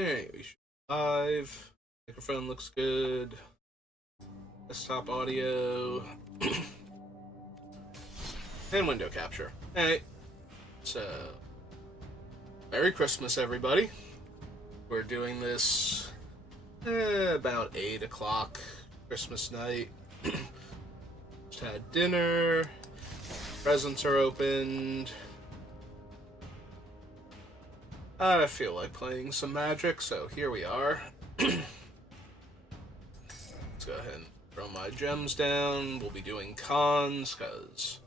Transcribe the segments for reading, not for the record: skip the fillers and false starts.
Alright, we should live. Microphone looks good. Desktop audio. And window capture. Alright, so Merry Christmas, everybody. We're doing this about 8 o'clock Christmas night. Just had dinner. Presents are opened. I feel like playing some Magic, so here we are. Let's go ahead and throw my gems down. We'll be doing cons, because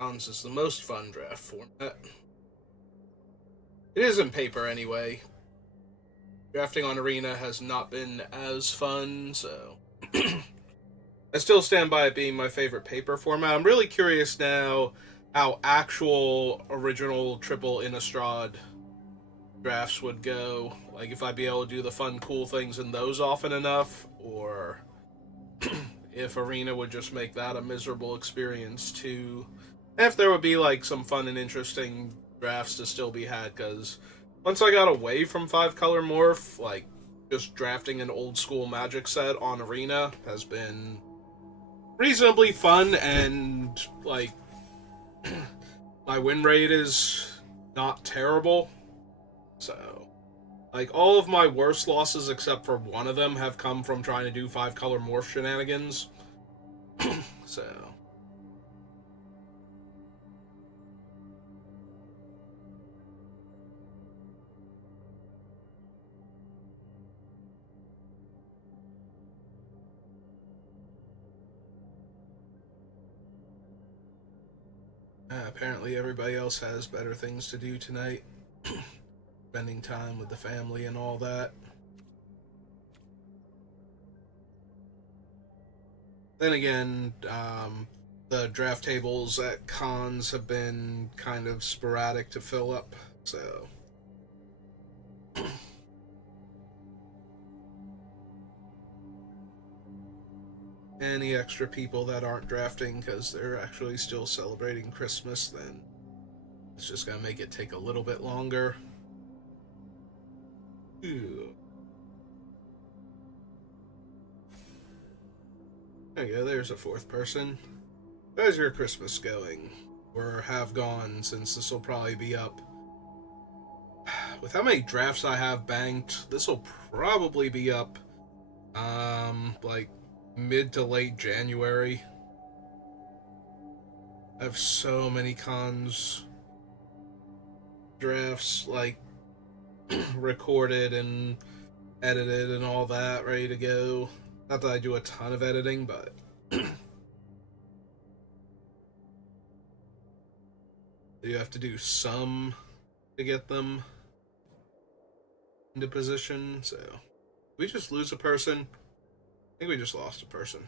cons is the most fun draft format. It is in paper anyway. Drafting on Arena has not been as fun, so I still stand by it being my favorite paper format. I'm really curious now how actual original triple Innistrad drafts would go. Like if I'd be able to do the fun, cool things in those often enough, or if Arena would just make that a miserable experience too. And if there would be like some fun and interesting drafts to still be had, because once I got away from 5-color morph, like just drafting an old school Magic set on Arena has been reasonably fun, and like my win rate is not terrible. So like all of my worst losses except for one of them have come from trying to do 5-color morph shenanigans. So apparently everybody else has better things to do tonight. Spending time with the family and all that. Then again, the draft tables at cons have been kind of sporadic to fill up, so any extra people that aren't drafting because they're actually still celebrating Christmas, then it's just gonna make it take a little bit longer. Ooh. There you go, there's a fourth person. How's your Christmas going? Or have gone, since this will probably be up. With how many drafts I have banked, this will probably be up, like mid to late January. I have so many cons drafts, like, recorded and edited and all that, ready to go. Not that I do a ton of editing, but you have to do some to get them into position, so. We just lose a person? I think we just lost a person.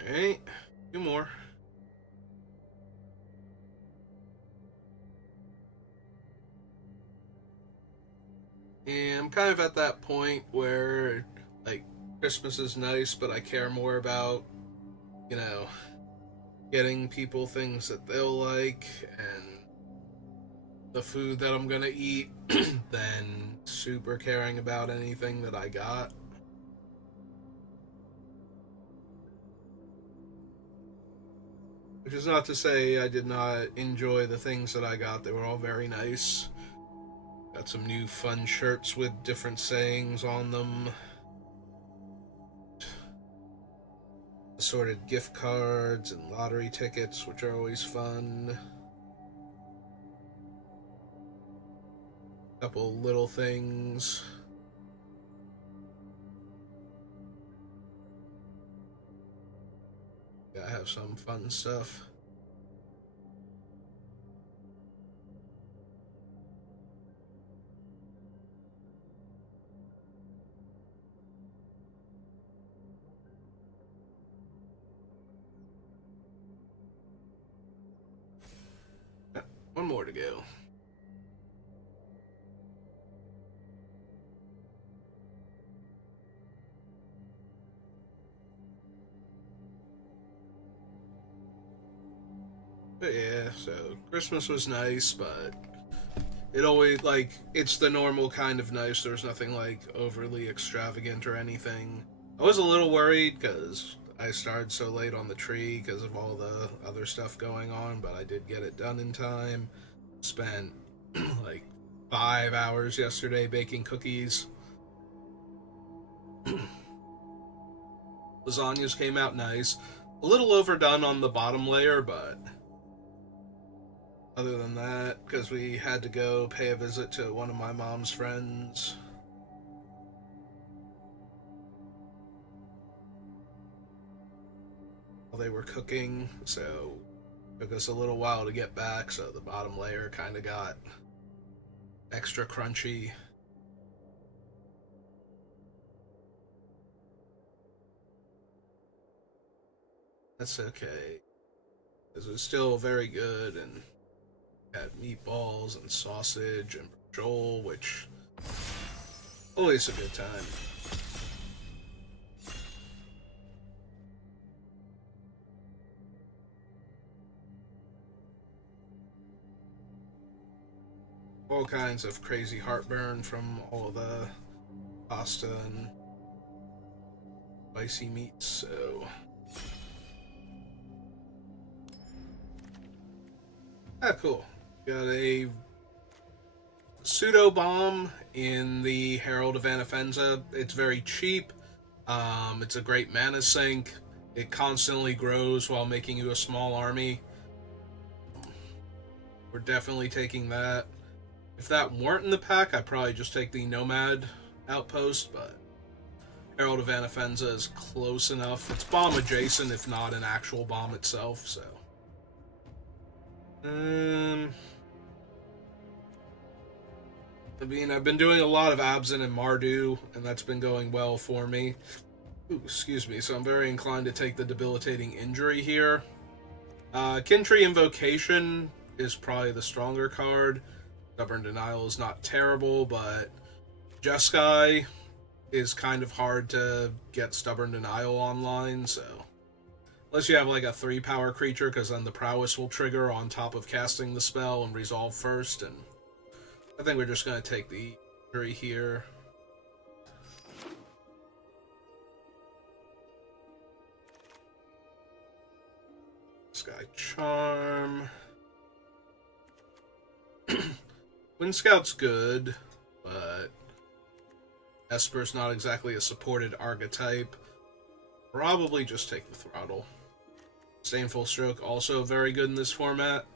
Alright, two more. And I'm kind of at that point where, like, Christmas is nice, but I care more about, you know, getting people things that they'll like and the food that I'm gonna eat than super caring about anything that I got. Which is not to say I did not enjoy the things that I got. They were all very nice. Got some new fun shirts with different sayings on them. Assorted gift cards and lottery tickets, which are always fun. Couple little things. Gotta have some fun stuff. One more to go. But yeah, so Christmas was nice, but it always, like, it's the normal kind of nice. There was nothing, like, overly extravagant or anything. I was a little worried because I started so late on the tree because of all the other stuff going on, but I did get it done in time. Spent, like, 5 hours yesterday baking cookies. Lasagnas came out nice. A little overdone on the bottom layer, but other than that, because we had to go pay a visit to one of my mom's friends. While they were cooking, so it took us a little while to get back, so the bottom layer kind of got extra crunchy. That's okay, because it was still very good, and had meatballs and sausage and joel, which always a good time. All kinds of crazy heartburn from all of the pasta and spicy meats, so cool. Got a pseudo bomb in the Herald of Anafenza. It's very cheap. It's a great mana sink. It constantly grows while making you a small army. We're definitely taking that. If that weren't in the pack, I'd probably just take the Nomad outpost, but Herald of Anafenza is close enough. It's bomb adjacent, if not an actual bomb itself, so. I mean, I've been doing a lot of Absent and Mardu, and that's been going well for me. Ooh, excuse me, so I'm very inclined to take the Debilitating Injury here. Kintree Invocation is probably the stronger card. Stubborn Denial is not terrible, but Jeskai is kind of hard to get Stubborn Denial online, so. Unless you have like a 3-power creature, because then the Prowess will trigger on top of casting the spell and resolve first, and I think we're just going to take the injury here. Sky Charm. Wind Scout's good, but Esper's not exactly a supported archetype. Probably just take the Throttle. Disdainful Stroke, also very good in this format.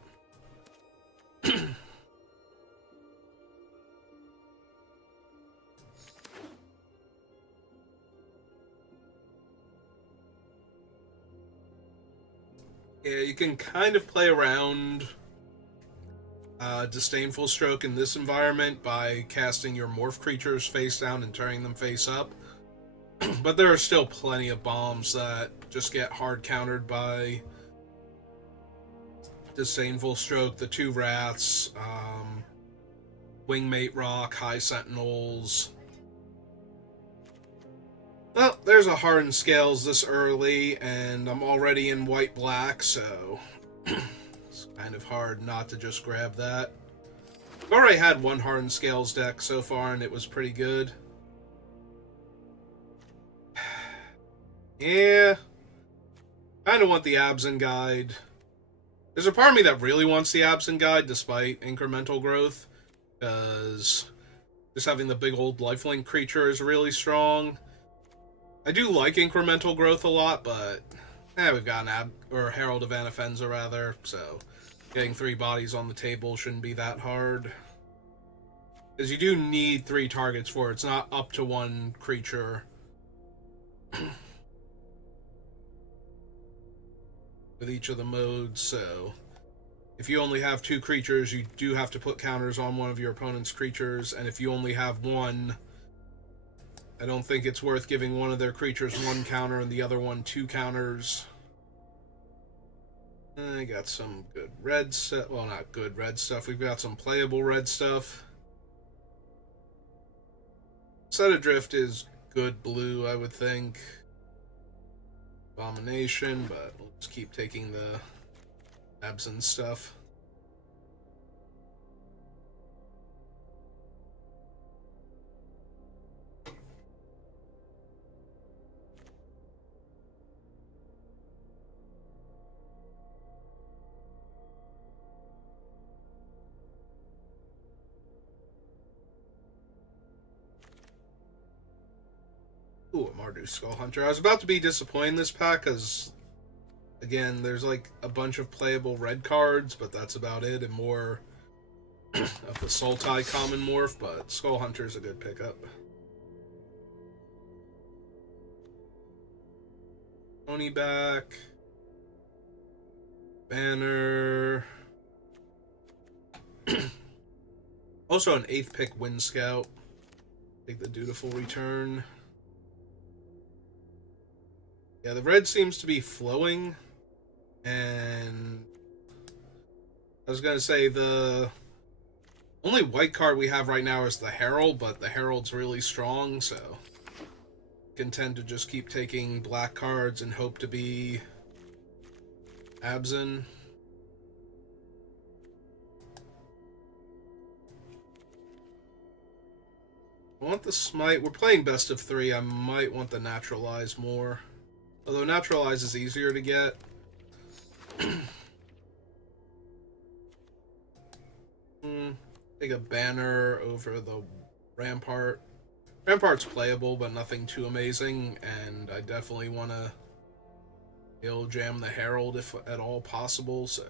Yeah, you can kind of play around Disdainful Stroke in this environment by casting your morph creatures face down and turning them face up. But there are still plenty of bombs that just get hard countered by Disdainful Stroke, the 2 Wraths, Wingmate Rock, High Sentinels. Well, there's a Hardened Scales this early, and I'm already in white-black, so it's kind of hard not to just grab that. I've already had one Hardened Scales deck so far, and it was pretty good. Yeah. Kind of want the Absent Guide. There's a part of me that really wants the Absent Guide, despite incremental growth, because just having the big old lifelink creature is really strong. I do like incremental growth a lot, but we've got an Herald of Anafenza rather, so getting 3 bodies on the table shouldn't be that hard. Because you do need 3 targets for it. It's not up to 1 creature. With each of the modes, so if you only have 2 creatures, you do have to put counters on one of your opponent's creatures, and if you only have 1, I don't think it's worth giving one of their creatures 1 counter and the other one 2 counters. I got some good red stuff. Well, not good red stuff. We've got some playable red stuff. Set Adrift is good blue, I would think. Abomination, but let's keep taking the Absent stuff. Ooh, a Mardu Skull Hunter. I was about to be disappointed in this pack because, again, there's like a bunch of playable red cards, but that's about it, and more of the Sultai common morph, but Skull Hunter's a good pickup. Tony back. Banner. Also an 8th pick Wind Scout. Take the dutiful return. Yeah, the red seems to be flowing, and I was going to say the only white card we have right now is the Herald, but the Herald's really strong, so can tend to just keep taking black cards and hope to be Abzan. I want the Smite. We're playing best of 3. I might want the Naturalize more. Although Naturalize is easier to get. Take a Banner over the Rampart. Rampart's playable, but nothing too amazing, and I definitely want to Hill jam the Herald if at all possible, so.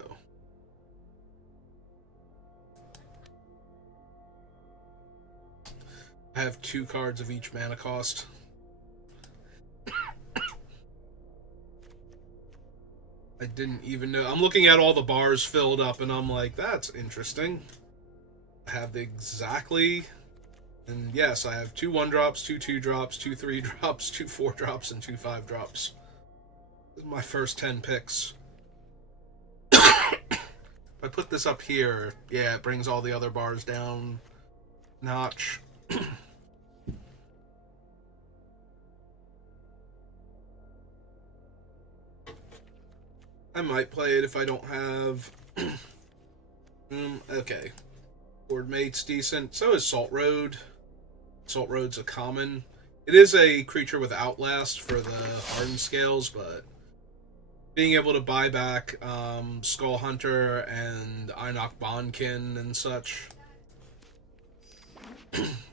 I have 2 cards of each mana cost. I didn't even know. I'm looking at all the bars filled up, and I'm like, that's interesting. I have exactly. And yes, I have 2 1-drops, 2 2-drops, 2 3-drops, 2 4-drops, and 2 5-drops. This is my first 10 picks. If I put this up here, yeah, it brings all the other bars down notch. I might play it if I don't have... okay. Board Mate's decent. So is Salt Road. Salt Road's a common. It is a creature with Outlast for the Hardened Scales, but being able to buy back Skull Hunter and Einok Bondkin and such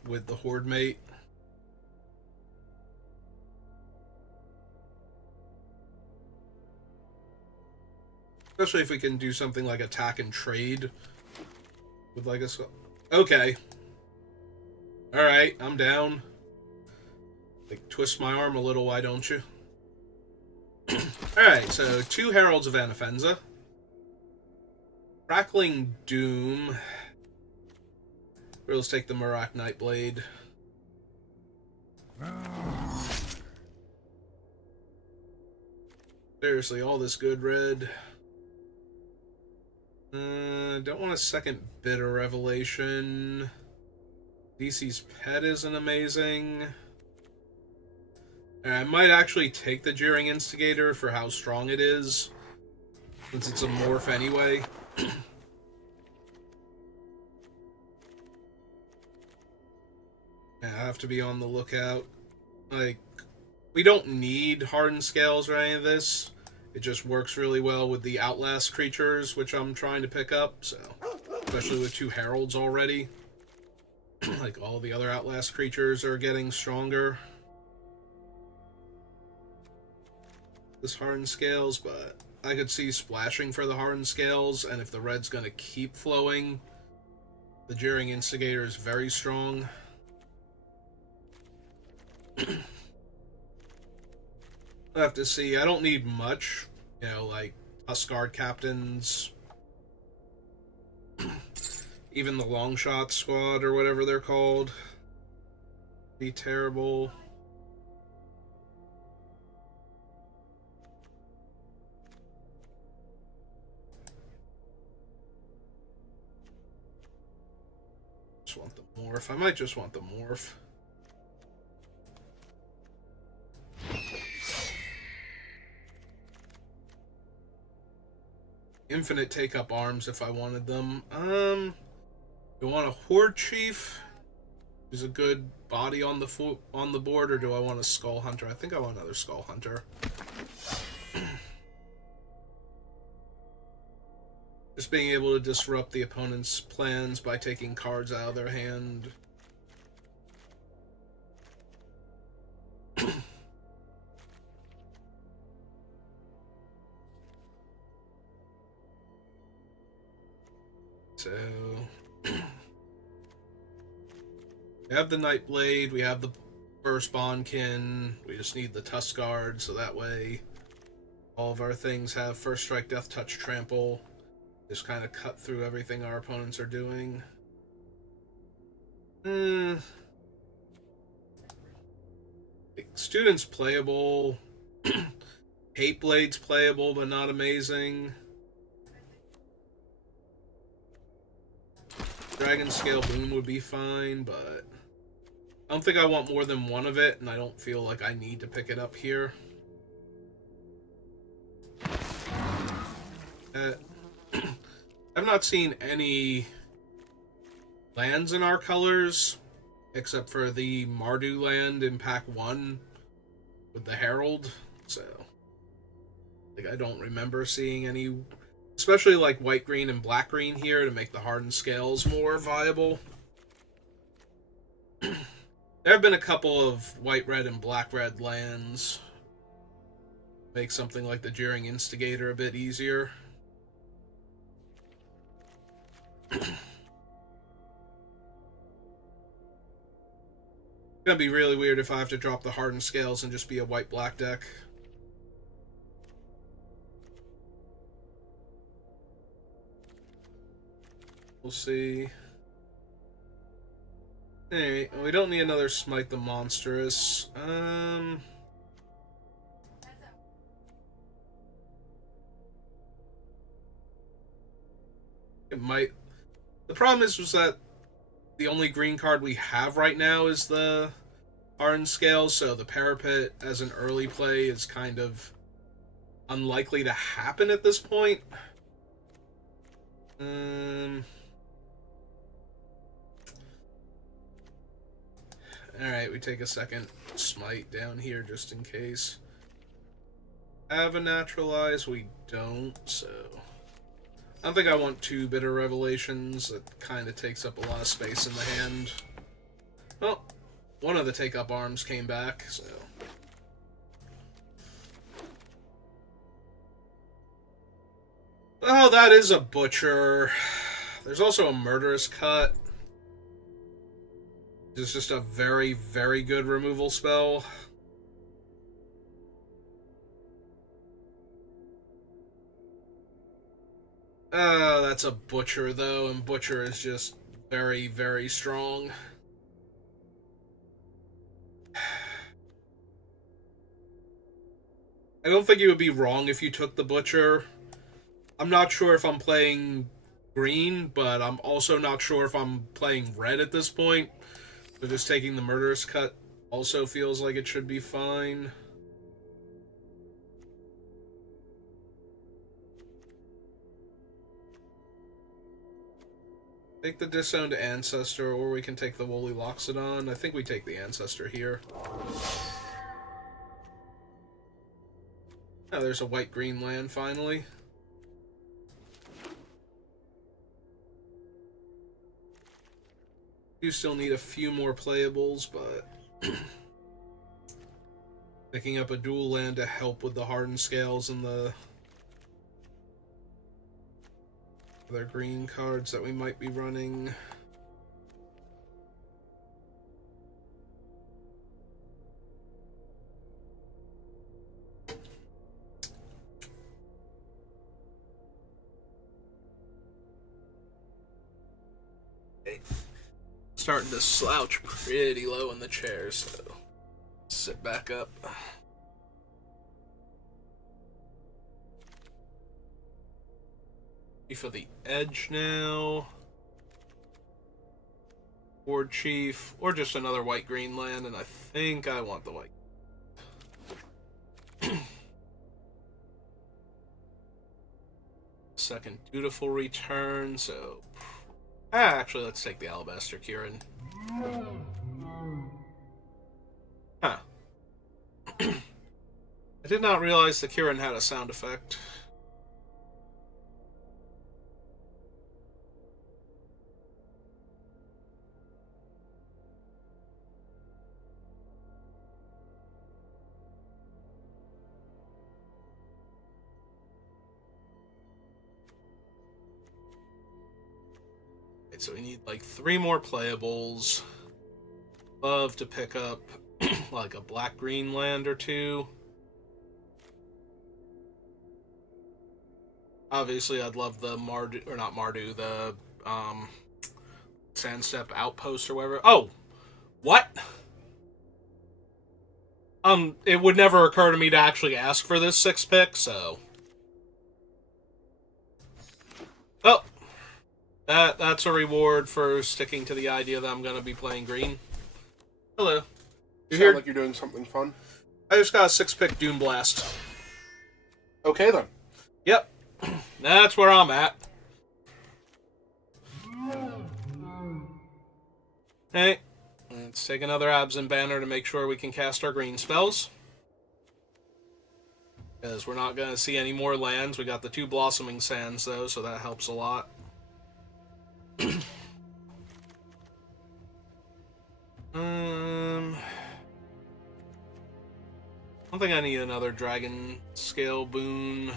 with the Horde Mate. Especially if we can do something like attack and trade with like a... Okay. Alright, I'm down. Like, twist my arm a little, why don't you? Alright, so 2 Heralds of Anafenza. Crackling Doom. Let's take the Murak Nightblade. Seriously, all this good red. Don't want a second Bitter Revelation. DC's Pet isn't amazing. I might actually take the Jeering Instigator for how strong it is, since it's a morph anyway. Yeah, I have to be on the lookout. Like, we don't need Hardened Scales or any of this. It just works really well with the Outlast creatures, which I'm trying to pick up, so. Especially with 2 Heralds already. Like, all the other Outlast creatures are getting stronger. This Hardened Scales, but I could see splashing for the Hardened Scales, and if the red's gonna keep flowing, the Jeering Instigator is very strong. I have to see. I don't need much. You know, like Huskard Captains. Even the Longshot Squad or whatever they're called. Be terrible. Just want the morph. I might just want the morph. infinite take-up arms if I wanted them. Do I want a Horde Chief? Is a good body on the board, or do I want a Skull Hunter? I think I want another Skull Hunter. Just being able to disrupt the opponent's plans by taking cards out of their hand. So we have the Nightblade, we have the Burst Bondkin, we just need the Tusk Guard, so that way all of our things have First Strike, Death Touch, Trample. Just kind of cut through everything our opponents are doing. Student's playable. Hate Blade's playable, but not amazing. Dragon Scale Boom would be fine, but I don't think I want more than one of it, and I don't feel like I need to pick it up here. I've not seen any lands in our colors, except for the Mardu land in Pack 1 with the Herald, so like I don't remember seeing any, especially like white-green and black-green here to make the hardened scales more viable. There have been a couple of white-red and black-red lands. Make something like the Jeering Instigator a bit easier. It's gonna be really weird if I have to drop the hardened scales and just be a white-black deck. We'll see. Alright, we don't need another Smite the Monstrous. It might. The problem is that the only green card we have right now is the Hardened Scales, so the Parapet as an early play is kind of unlikely to happen at this point. Alright, we take a second Smite down here just in case. Have a Naturalize? We don't, so I don't think I want two Bitter Revelations. It kind of takes up a lot of space in the hand. Well, one of the take-up arms came back, so oh, that is a Butcher. There's also a Murderous Cut. It's just a very, very good removal spell. That's a Butcher, though, and Butcher is just very, very strong. I don't think you would be wrong if you took the Butcher. I'm not sure if I'm playing green, but I'm also not sure if I'm playing red at this point. So just taking the Murderous Cut also feels like it should be fine. Take the Disowned Ancestor, or we can take the Woolly Loxodon. I think we take the Ancestor here. Oh, there's a white-green land, finally. You still need a few more playables, but picking up a dual land to help with the Hardened Scales and the other green cards that we might be running. Okay. Starting to slouch pretty low in the chair, so sit back up. For the edge now. Horde Chief, or just another white-green land, and I think I want the white. second dutiful return, so... actually, let's take the Alabaster Kieran. Huh. I did not realize the Kieran had a sound effect. So we need like 3 more playables. Love to pick up like a black-green land or 2. Obviously, I'd love the Mardu, or not Mardu, the Sandstep Outpost or whatever. Oh, what? It would never occur to me to actually ask for this 6 pick, so. Oh. That's a reward for sticking to the idea that I'm going to be playing green. Hello. You sound like you're doing something fun. I just got a 6-pick Doom Blast. Okay, then. Yep. That's where I'm at. Hey, let's take another Absent Banner to make sure we can cast our green spells. Because we're not going to see any more lands. We got the 2 Blossoming Sands, though, so that helps a lot. I don't think I need another Dragon Scale boon.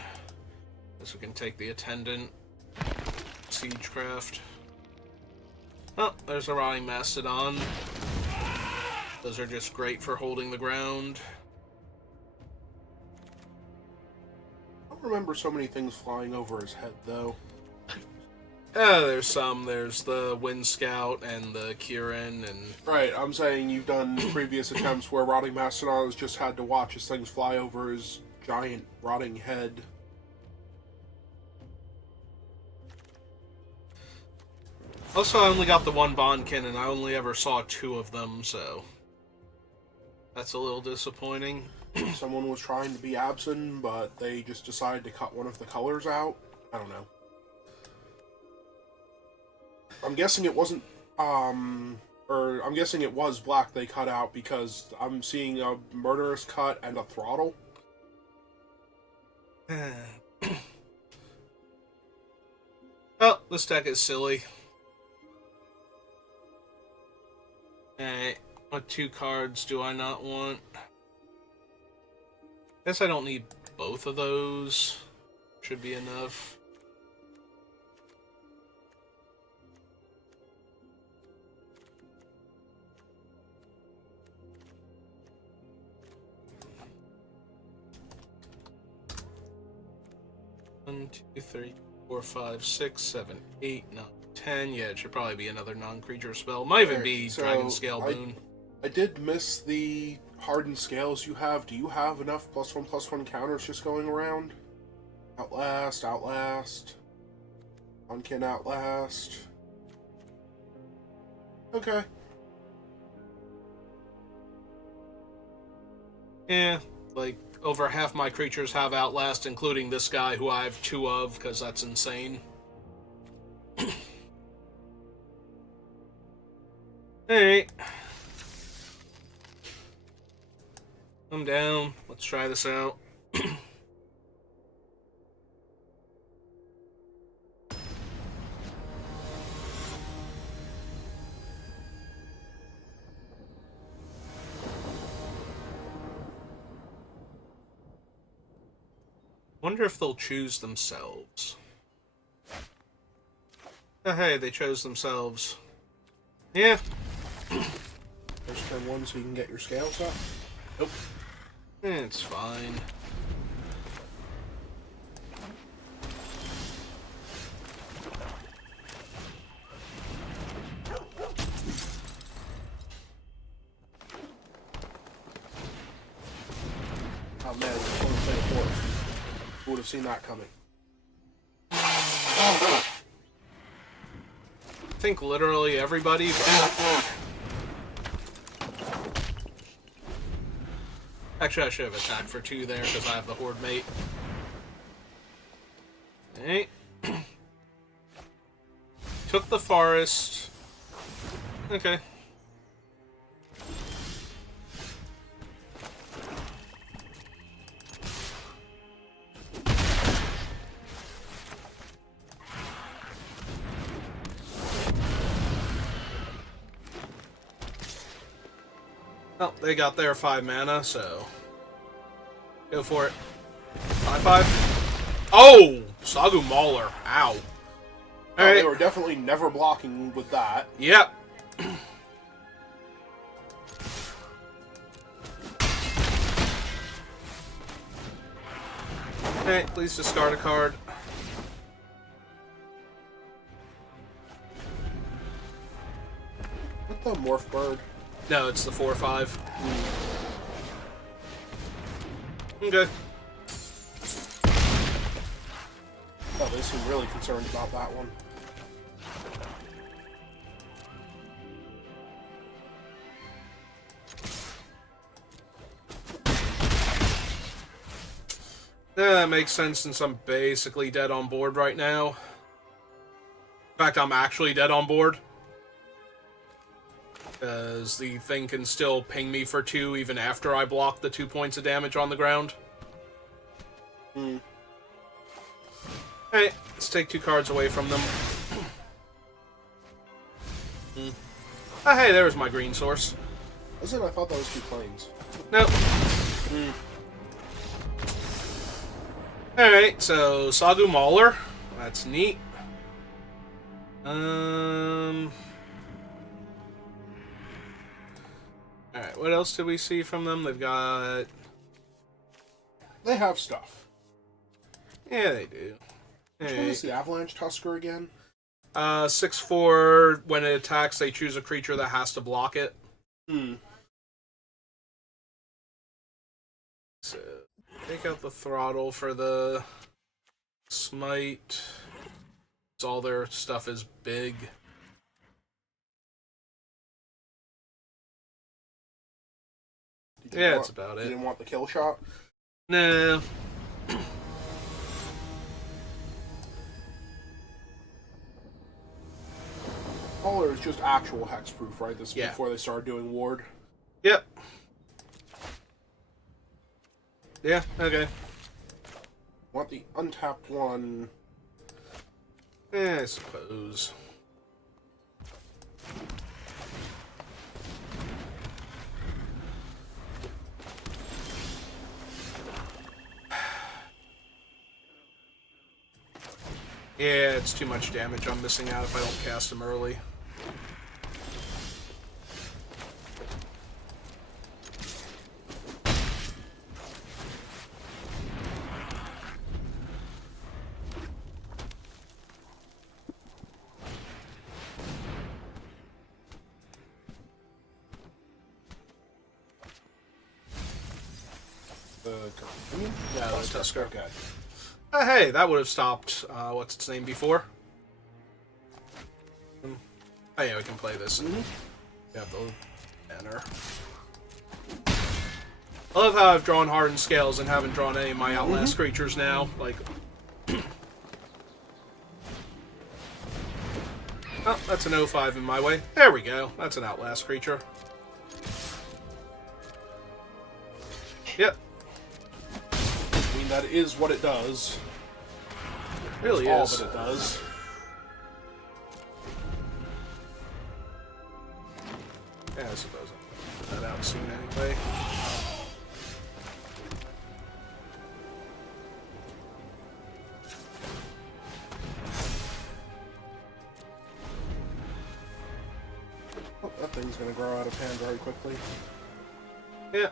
Guess we can take the Attendant. Siegecraft. Oh, there's a Rotting Mastodon. Those are just great for holding the ground. I don't remember so many things flying over his head, though. There's some. There's the Wind Scout and the Kieran and... Right, I'm saying you've done previous attempts where Rotting Mastodon has just had to watch as things fly over his giant rotting head. Also, I only got the 1 Bondkin, and I only ever saw 2 of them, so... That's a little disappointing. Someone was trying to be absent, but they just decided to cut one of the colors out. I don't know. I'm guessing it wasn't, I'm guessing it was black they cut out because I'm seeing a Murderous Cut and a Throttle. Oh, this deck is silly. Alright, what 2 cards do I not want? Guess I don't need both of those. Should be enough. One, 2, 3, 4, 5, 6, 7, 8, 9, 10. Yeah, it should probably be another non-creature spell. Might even be Dragon Scale Boon. I did miss the hardened scales you have. Do you have enough +1/+1 counters just going around? Outlast, Outlast. Unkin Outlast. Okay. Yeah, like, over half my creatures have Outlast, including this guy who I have 2 of, because that's insane. Alright. I'm down. Let's try this out. Wonder if they'll choose themselves. Oh, hey, they chose themselves. Yeah. There's turn 1 so you can get your scales up. Nope. It's fine. Oh man, I just want to play a horse. Who would have seen that coming? I think literally everybody. Actually, I should have attacked for 2 there because I have the Horde Mate. Alright. took the forest. Okay. Oh, they got their 5 mana, so go for it. 5/5. Oh, Sagu Mauler. Ow. All right. They were definitely never blocking with that. Yep. Okay, please discard a card. What the morph bird? No, it's the 4/5. Okay. Oh, they seem really concerned about that one. Yeah, that makes sense since I'm basically dead on board right now. In fact, I'm actually dead on board. Because the thing can still ping me for 2 even after I block the 2 points of damage on the ground. Hmm. Hey, let's take 2 cards away from them. Oh, hey, there's my green source. Was it? I thought that was 2 planes. Nope. Alright, so Sagu Mauler. That's neat. Alright, what else did we see from them? They've got... They have stuff. Yeah, they do. Which one is the Avalanche Tusker again? 6/4. When it attacks, they choose a creature that has to block it. So, take out the throttle for the smite. So all their stuff is big. Yeah, that's about You it. didn't want the kill shot? No. Mauler is just actual hexproof, right? This is Yeah. before they started doing ward. Yep. Yeah, okay. Want the untapped one. Yeah, I suppose. Yeah, it's too much damage I'm missing out if I don't cast him early. Yeah, the Tusker. Okay. Hey, that would have stopped, what's its name before? Oh yeah, we can play this. Yeah, the banner. I love how I've drawn Hardened Scales and haven't drawn any of my Outlast creatures now. Like, oh, that's an 0/5 in my way. There we go. That's an Outlast creature. Yep. I mean, that is what it does. It really all is. that it does. Yeah, I suppose I'll put that out soon anyway. Oh, that thing's gonna grow out of hand very quickly. Yeah.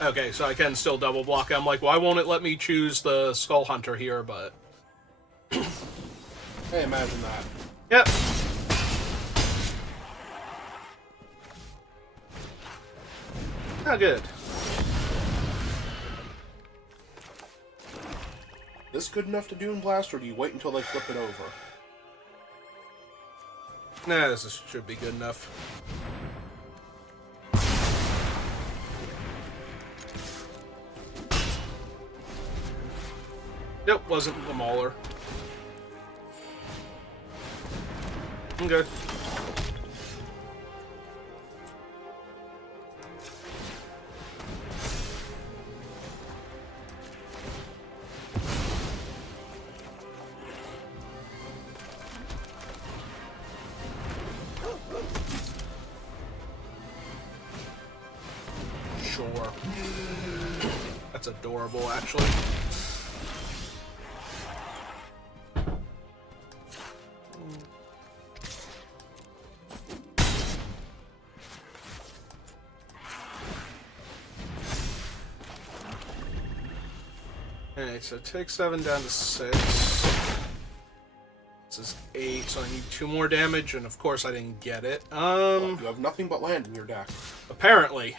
Okay, so I can still double block. I'm like, why won't it let me choose the Skull Hunter here? But Hey, imagine that. yep. Oh, good. This good enough to Dune Blast, or do you wait until they flip it over? Nah, this should be good enough. Yep, wasn't the Mauler. Okay. Sure. That's adorable, actually. Okay, so take 7 down to 6. This is 8, so I need 2 more damage, and of course I didn't get it. Well, you have nothing but land in your deck. Apparently.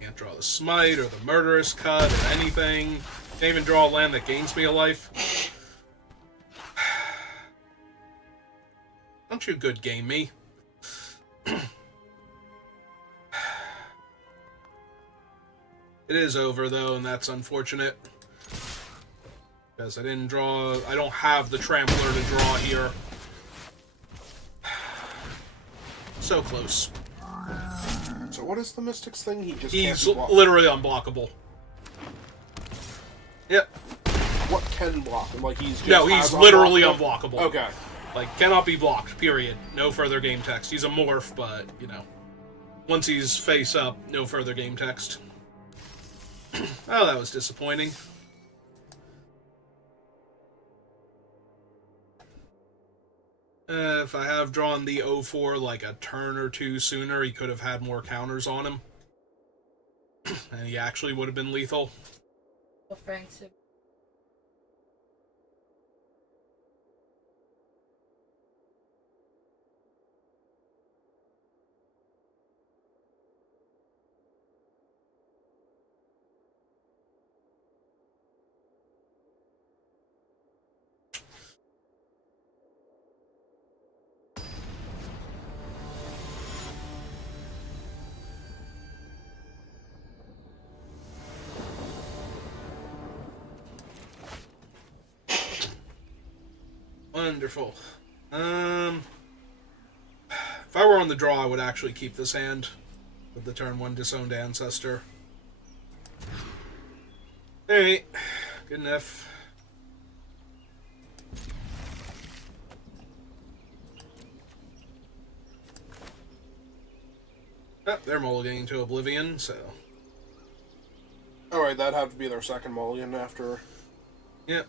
Can't draw the Smite, or the Murderous Cut, or anything. Can't even draw a land that gains me a life. Don't you good game me. It is over, though, and that's unfortunate. Because I don't have the Trampler to draw here. So close. So what is the Mystic's thing? He's literally unblockable. Yep. What can block him? Like he's literally unblockable. Okay. Like, cannot be blocked, period. No further game text. He's a morph, but, you know. Once he's face up, no further game text. Oh, that was disappointing. If I have drawn the 0-4 like a turn or two sooner, he could have had more counters on him. And he actually would have been lethal. Offensive. Wonderful. If I were on the draw, I would actually keep this hand with the turn 1 Disowned Ancestor. Alright, good enough. Oh, they're mulliganing to Oblivion, so... Alright, that'd have to be their second mulligan after... Yep.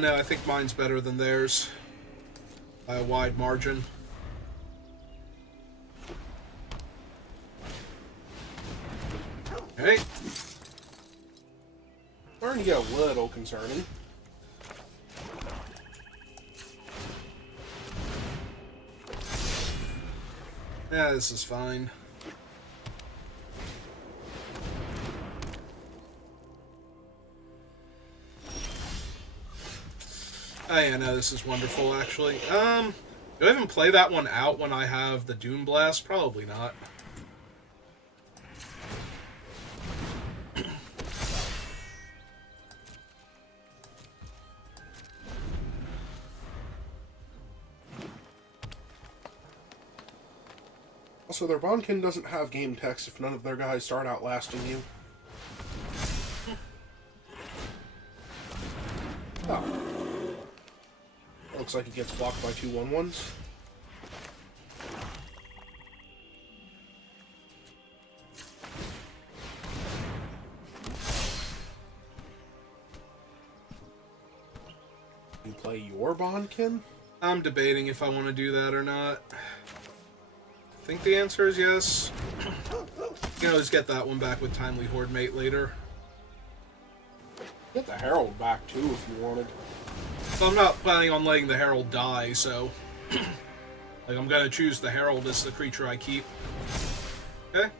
No, I think mine's better than theirs. By a wide margin. Okay. Starting to get a little concerning. Yeah, this is fine. Oh yeah, no, this is wonderful, actually. Do I even play that one out when I have the Dune Blast? Probably not. Also, their Bondkin doesn't have game text if none of their guys start outlasting you. Oh. Looks like it gets blocked by 2 1/1s. You play your Bondkin? I'm debating if I want to do that or not. I think the answer is yes. You can always get that one back with Timely Horde Mate later. Get the Herald back too if you wanted. So I'm not planning on letting the Herald die, so... like, I'm gonna choose the Herald as the creature I keep. Okay?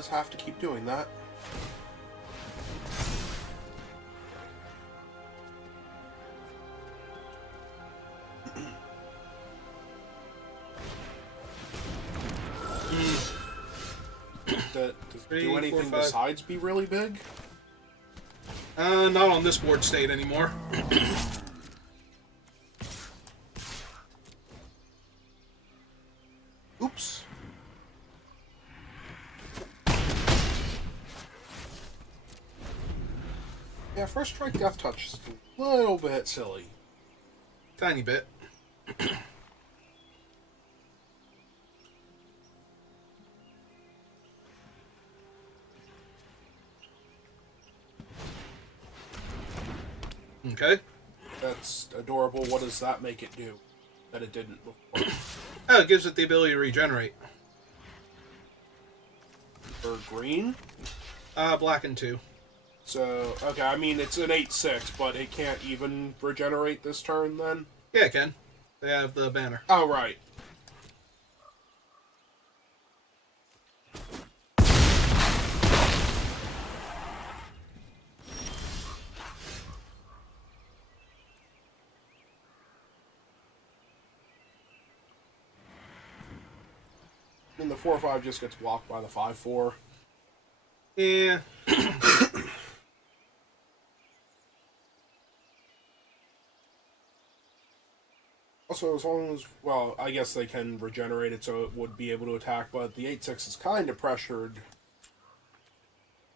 does have to keep doing that. Does Three, do four, anything five. besides be really big? Not on this board state anymore. Oops. Yeah, first strike death touch is a little bit silly. Tiny bit. Okay. That's adorable. What does that make it do that it didn't before? Oh, it gives it the ability to regenerate. For green? Black and 2. So, okay, I mean, it's an 8/6, but it can't even regenerate this turn then? Yeah, it can. They have the banner. Oh, right. And the 4/5 just gets blocked by the 5/4. Yeah. Also, as long as, well, I guess they can regenerate it so it would be able to attack, but the 8/6 is kind of pressured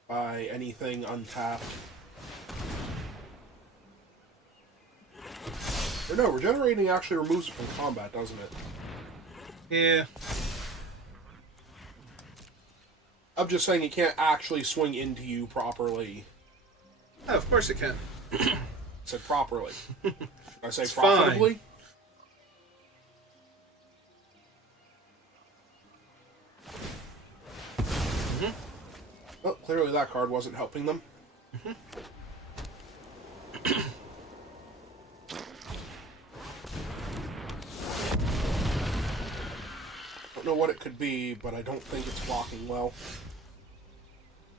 by anything untapped. Or no, regenerating actually removes it from combat, doesn't it? Yeah. I'm just saying it can't actually swing into you properly. Oh, of course it can. I said properly. Did I say It's profitably? fine. Well, clearly that card wasn't helping them. Don't know what it could be, but I don't think it's blocking well.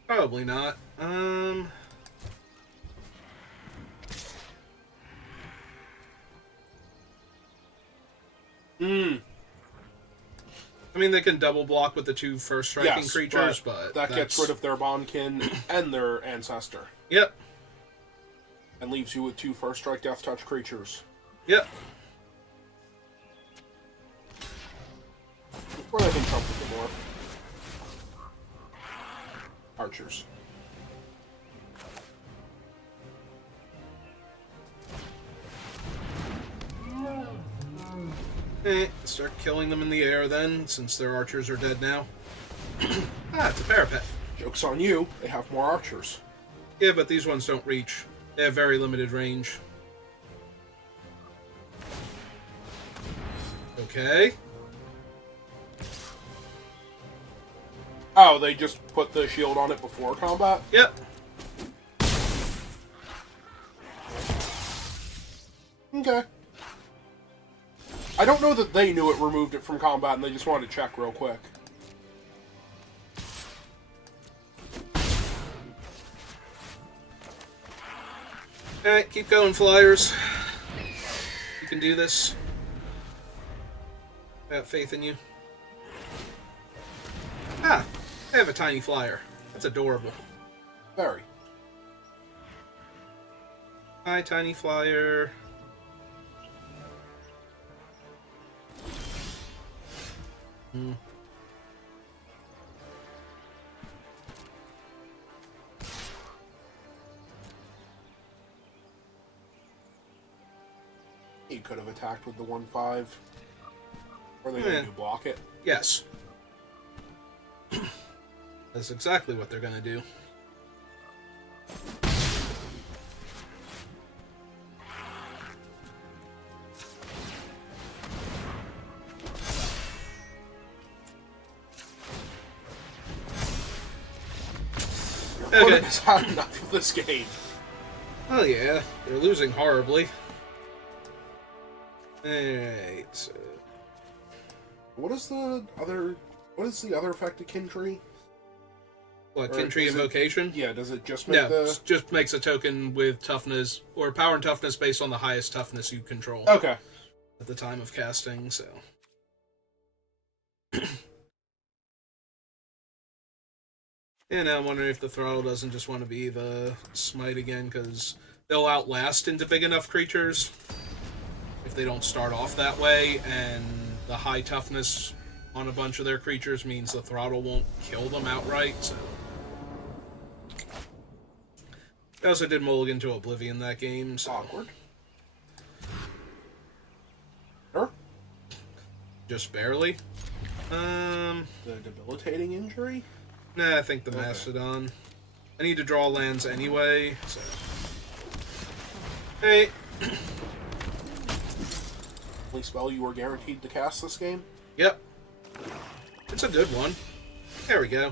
Probably not. I mean, they can double block with the 2 first striking Yes, creatures, but that gets rid of their Bondkin and their Ancestor. Yep. And leaves you with 2 first strike death touch creatures. Yep. Or they can trump with the morph. Archers. Start killing them in the air then, since their archers are dead now. It's a parapet. Joke's on you, they have more archers. Yeah, but these ones don't reach. They have very limited range. Okay. Oh, they just put the shield on it before combat? Yep. Okay. I don't know that they knew it removed it from combat and they just wanted to check real quick. Alright, keep going, Flyers. You can do this. I have faith in you. Ah, I have a tiny flyer. That's adorable. Very. Hi, tiny flyer. He could have attacked with the 1/5. Or they going to block it. Yes. That's exactly what they're gonna do. Opponent has had enough of this game. Oh yeah, they're losing horribly. Alright, so... What is the other effect of Kin Tree? What, Or Kintry is it- Invocation? Yeah, does it just make No, the... it just makes a token with toughness, or power and toughness based on the highest toughness you control Okay. at the time of casting, so... And now I'm wondering if the throttle doesn't just want to be the smite again, because they'll outlast into big enough creatures if they don't start off that way, and the high toughness on a bunch of their creatures means the throttle won't kill them outright, so... I also did Mulligan to Oblivion that game, so... Awkward. Sure. Just barely. The debilitating injury? Nah, I think the Okay. Mastodon. I need to draw lands anyway, so... Hey! Only spell you were guaranteed to cast this game? Yep. It's a good one. There we go.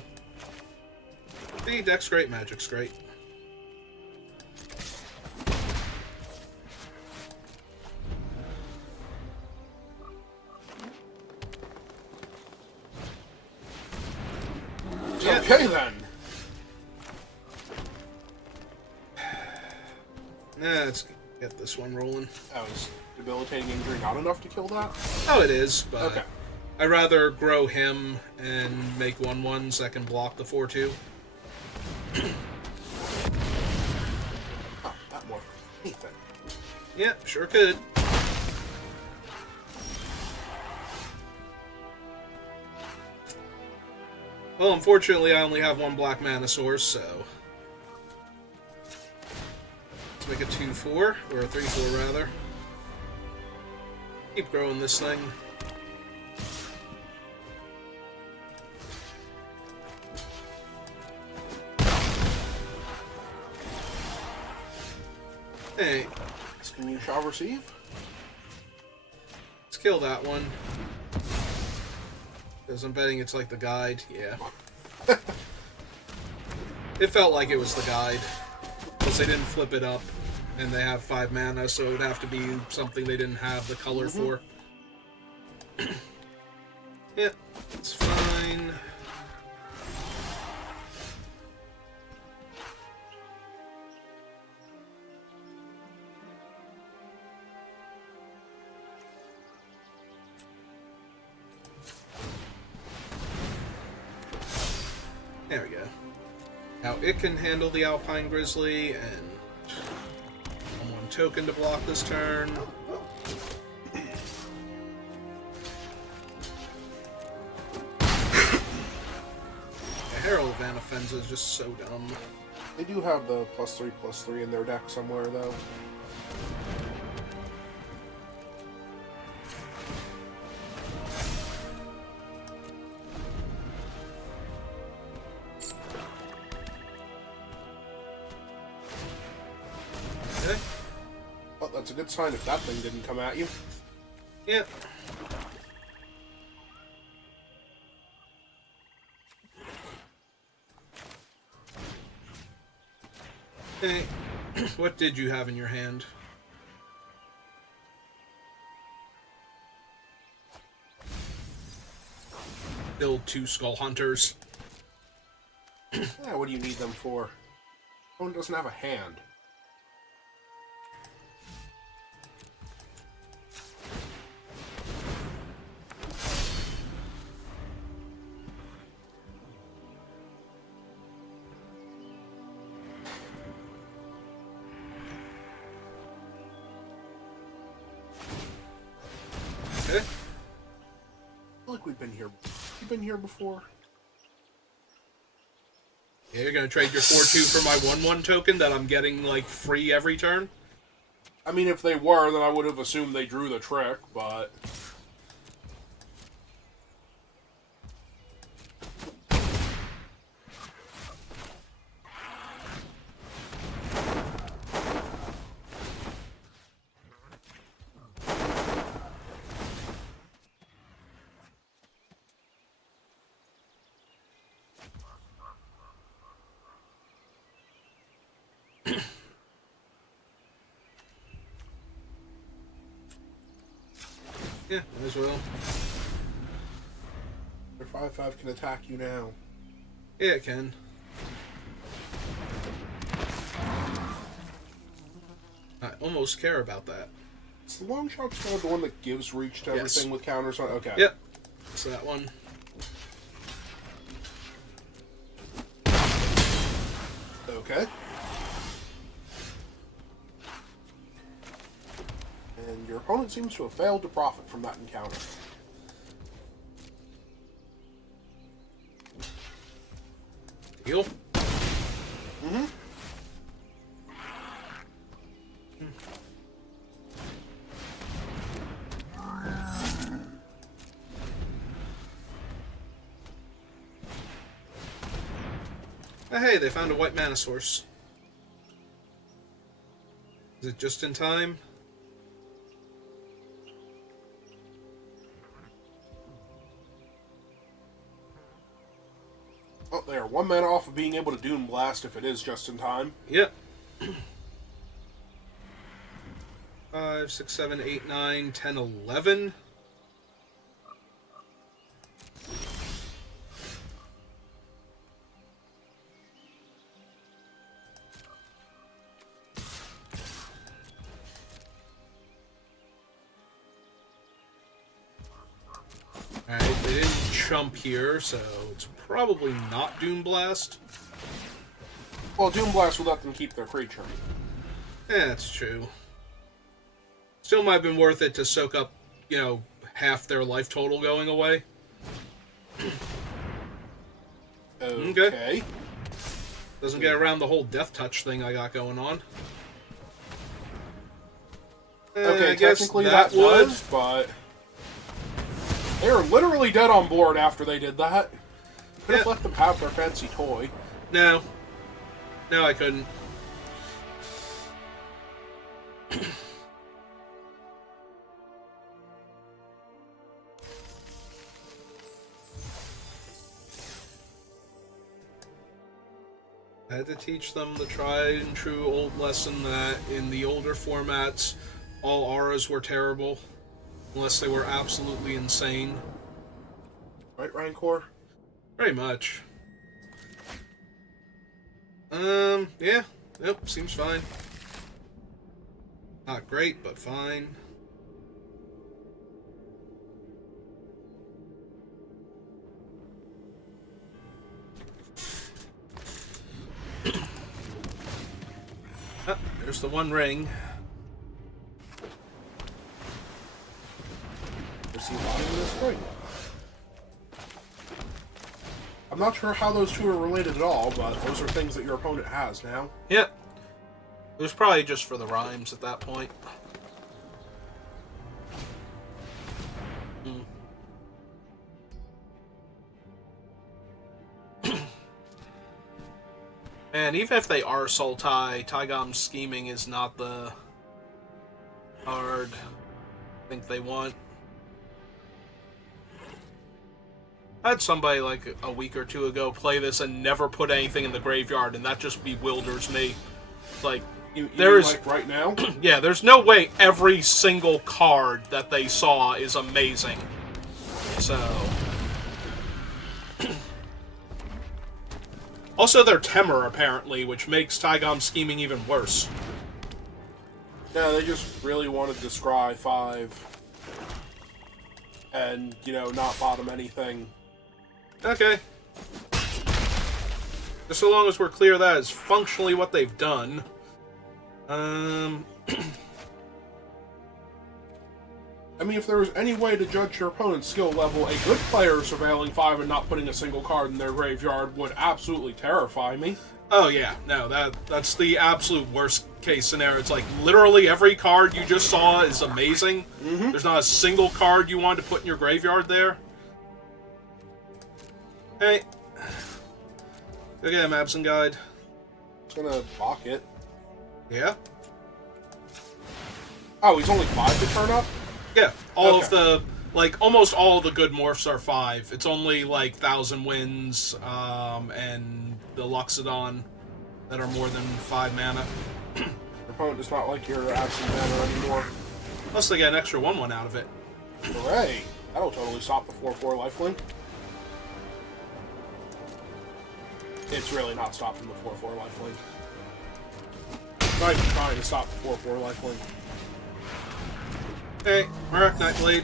See, deck's great, magic's great. Yeah. Okay, then. Nah, let's get this one rolling. Oh, is debilitating injury not enough to kill that? Oh, it is, but Okay. I'd rather grow him and make 1/1s that can block the 4/2. Oh, that more anything. Yeah, sure could. Well, unfortunately, I only have one black mana source, so... Let's make a 2/4, or a 3/4 rather. Keep growing this thing. Hey, Asking you shall receive? let's kill that one. Because I'm betting it's like the guide, yeah. It felt like it was the guide. Because they didn't flip it up. And they have 5 mana, so it would have to be something they didn't have the color for. Yeah, it's fine. There we go. Now it can handle the Alpine Grizzly, and one token to block this turn. The Herald of Anafenza is just so dumb. They do have the +3/+3 in their deck somewhere, though. Okay. Well, that's a good sign if that thing didn't come at you. Yep. Okay. What did you have in your hand? Build 2 Skull Hunters. Yeah, what do you need them for? One doesn't have a hand. Okay. I feel like we've been here. You've been here before. Yeah, you're gonna trade your 4/2 for my 1/1 token that I'm getting, like, free every turn? I mean, if they were, then I would have assumed they drew the trick, but... Yeah, might as well. Their 5/5 can attack you now. Yeah, it can. I almost care about that. Is the long shot spell the one that gives reach to everything with counters on? Okay. Yep. So that one. Okay. And your opponent seems to have failed to profit from that encounter. Heal. Mm-hmm. Oh, hey, they found a white mana source. Is it just in time? Oh, they are 1 mana off of being able to Doom Blast if it is just in time. Yep. 5, 6, 7, 8, 9, 10, 11. Alright, they didn't chump here, so it's probably not Doom Blast. Well, Doom Blast will let them keep their creature. Yeah, that's true. Still might have been worth it to soak up, half their life total going away. Okay. Doesn't get around the whole death touch thing I got going on. Okay, I guess technically that would. does, but they were literally dead on board after they did that. Could have let them have their fancy toy. No. No, I couldn't. I had to teach them the tried and true old lesson that in the older formats, all auras were terrible, unless they were absolutely insane. Right, Rancor? Pretty much. Yeah. Nope, seems fine. Not great, but fine. Ah, there's the one ring. Receive value in this ring. I'm not sure how those two are related at all, but those are things that your opponent has now. Yep. It was probably just for the rhymes at that point. And even if they are Sultai, Taigom's scheming is not the card I think they want. I had somebody like a week or two ago play this and never put anything in the graveyard, and that just bewilders me. Like, You there's mean like right now? yeah, there's no way every single card that they saw is amazing. So also they're Temur apparently, which makes Taigom's scheming even worse. Yeah, they just really wanted to scry 5 and, not bottom anything. Okay. Just so long as we're clear that is functionally what they've done. I mean, if there was any way to judge your opponent's skill level, a good player surveilling 5 and not putting a single card in their graveyard would absolutely terrify me. Oh yeah, no, that's the absolute worst case scenario. It's like literally every card you just saw is amazing. Mm-hmm. There's not a single card you wanted to put in your graveyard there. Hey. Go get him, Absent Guide. Just gonna block it. Yeah? Oh, he's only 5 to turn up? Yeah. All of Okay. the, almost all of the good morphs are 5. It's only, 1,000 Winds, and the Luxodon that are more than 5 mana. Your opponent does not like your absent mana anymore. Plus they get an extra 1/1 out of it. Hooray! That'll totally stop the 4/4 lifelink. It's really not stopping the 4/4 lifelink. not even trying to stop the 4/4 lifelink. Hey, Arachnite Blade.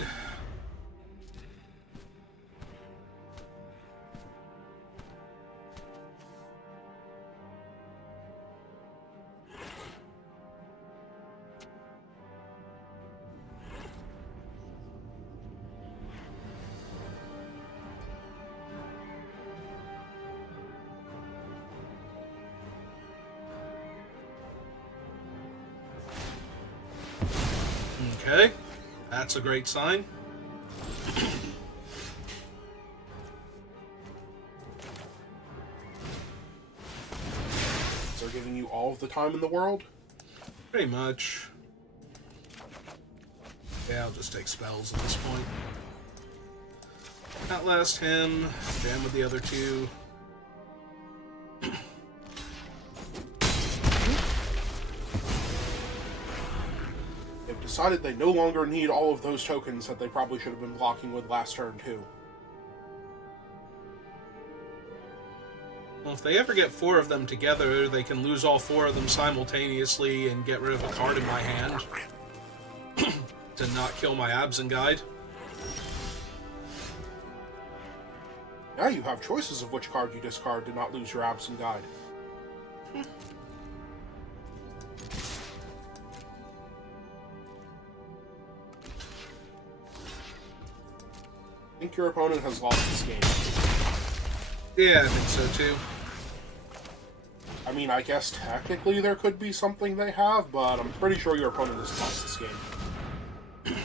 Okay, that's a great sign. So they're giving you all of the time in the world? Pretty much. Yeah, I'll just take spells at this point. Outlast him, jam with the other two. They've decided they no longer need all of those tokens that they probably should have been blocking with last turn, too. Well, if they ever get 4 of them together, they can lose all 4 of them simultaneously and get rid of a card in my hand to not kill my Absent Guide. Now you have choices of which card you discard to not lose your Absent Guide. I think your opponent has lost this game. Yeah, I think so too. I mean, I guess technically there could be something they have, but I'm pretty sure your opponent has lost this game.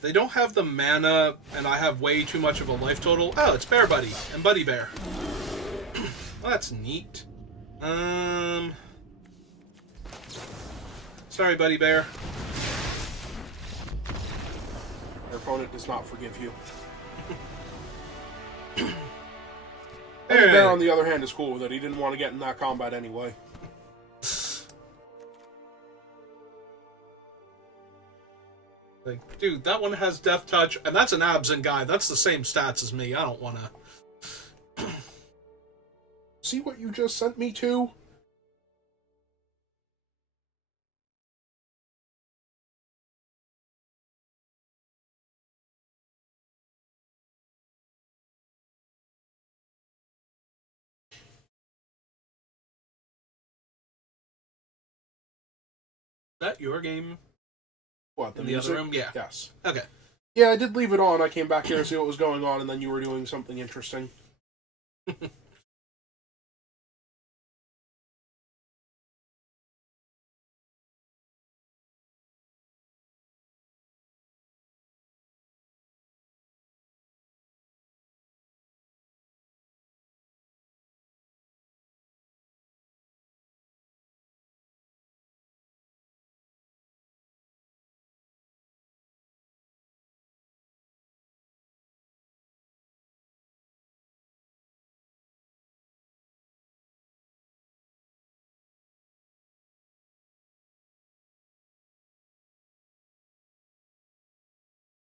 They don't have the mana, and I have way too much of a life total. Oh, it's Bear Buddy and Buddy Bear. Well, that's neat. Sorry, Buddy Bear. Your opponent does not forgive you. Hey. Buddy Bear, on the other hand, is cool with it. He didn't want to get in that combat anyway. Like, dude, that one has Death Touch, and that's an Absent Guy. That's the same stats as me. I don't want to... See what you just sent me to? Is that your game? What, the In the music? other room? Yeah. Yes. Okay. Yeah, I did leave it on. I came back here to see what was going on, and then you were doing something interesting.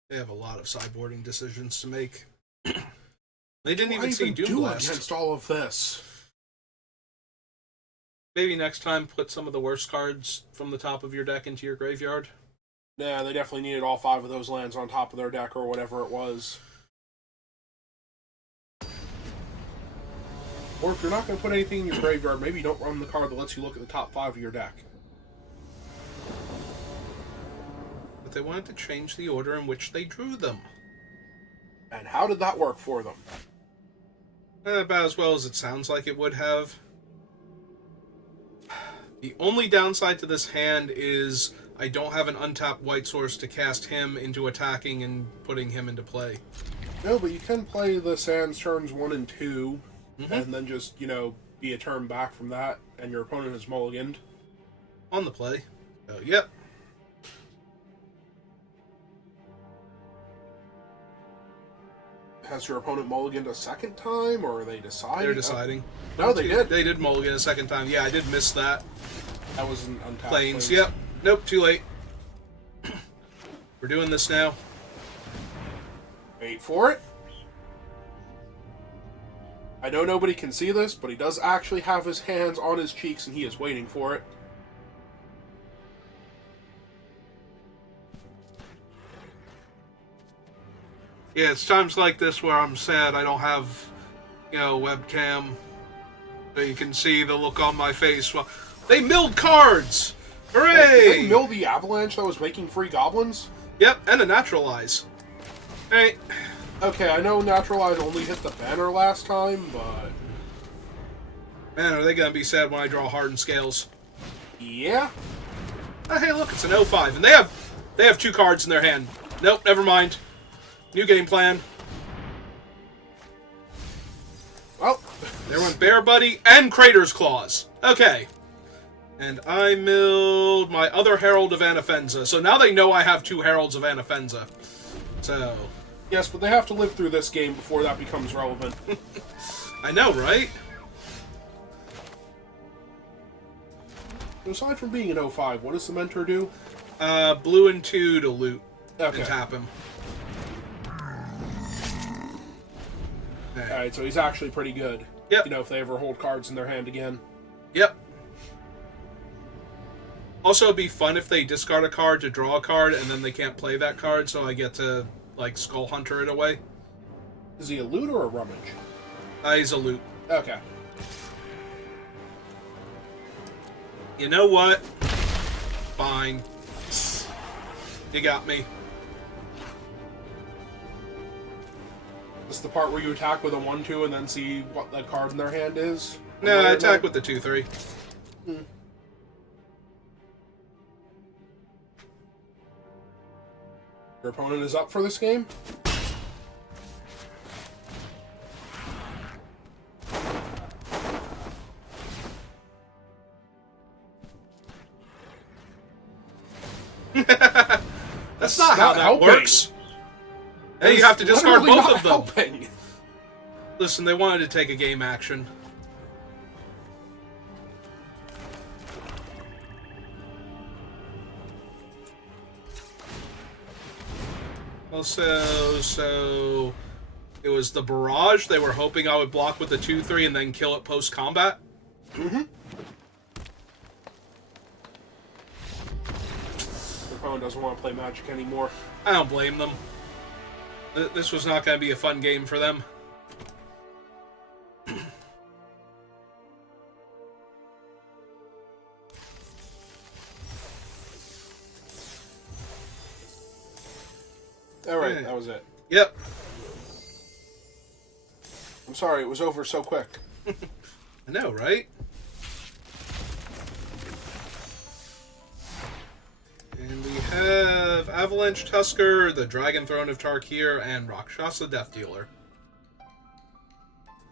They have a lot of sideboarding decisions to make. They didn't What even see Doom do Blast. against all of this? Maybe next time put some of the worst cards from the top of your deck into your graveyard. Nah, they definitely needed all 5 of those lands on top of their deck or whatever it was. Or if you're not going to put anything in your graveyard, maybe don't run the card that lets you look at the top 5 of your deck. But they wanted to change the order in which they drew them. And how did that work for them? About as well as it sounds like it would have. The only downside to this hand is I don't have an untapped white source to cast him into attacking and putting him into play. No, but you can play the Sands turns 1 and 2, Mm-hmm. and then just, be a turn back from that, and your opponent is mulliganed. On the play. So, yep. Has your opponent mulliganed a second time, or are they deciding? They're deciding. No, they did. They did mulligan a second time. Yeah, I did miss that. That was an untapped Plains. Plains. Yep. Nope, too late. We're doing this now. Wait for it. I know nobody can see this, but he does actually have his hands on his cheeks and he is waiting for it. Yeah, it's times like this where I'm sad I don't have, webcam. So you can see the look on my face. Well, they milled cards! Hooray! Wait, did they mill the avalanche that was making free goblins? Yep, and a naturalize. Hey. Okay, I know naturalize only hit the banner last time, but... Man, are they gonna be sad when I draw hardened scales? Yeah? Oh, hey, look, it's an 05, and they have 2 cards in their hand. Nope, never mind. New game plan. Well... There went Bear Buddy and Crater's Claws. Okay. And I milled my other Herald of Anafenza. So now they know I have 2 Heralds of Anafenza. So... Yes, but they have to live through this game before that becomes relevant. I know, right? Aside from being an 05, what does the mentor do? Blue and 2 to loot. Okay. And tap him. Alright, so he's actually pretty good. Yep. If they ever hold cards in their hand again. Yep. Also, it'd be fun if they discard a card to draw a card, and then they can't play that card, so I get to, Skull Hunter it away. Is he a loot or a rummage? He's a loot. Okay. You know what? Fine. You got me. This is the part where you attack with a 1-2 and then see what the card in their hand is? No, I attack with the 2-3. Your opponent is up for this game? That's not how that helping. works. Hey, you have to discard Literally both not of them. helping. Listen, they wanted to take a game action. Also, so it was the barrage. They were hoping I would block with the 2-3 and then kill it post-combat. Mm-hmm. Your opponent doesn't want to play Magic anymore. I don't blame them. This was not going to be a fun game for them. Alright, Yeah. that was it. Yep. I'm sorry, it was over so quick. I know, right? And we have Avalanche Tusker, the Dragon Throne of Tarkir, and Rakshasa Death Dealer.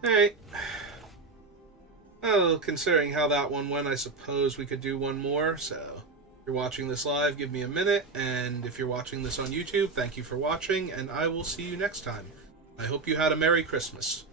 Alright. Well, considering how that one went, I suppose we could do one more, so... If you're watching this live, give me a minute, and if you're watching this on YouTube, thank you for watching, and I will see you next time. I hope you had a Merry Christmas.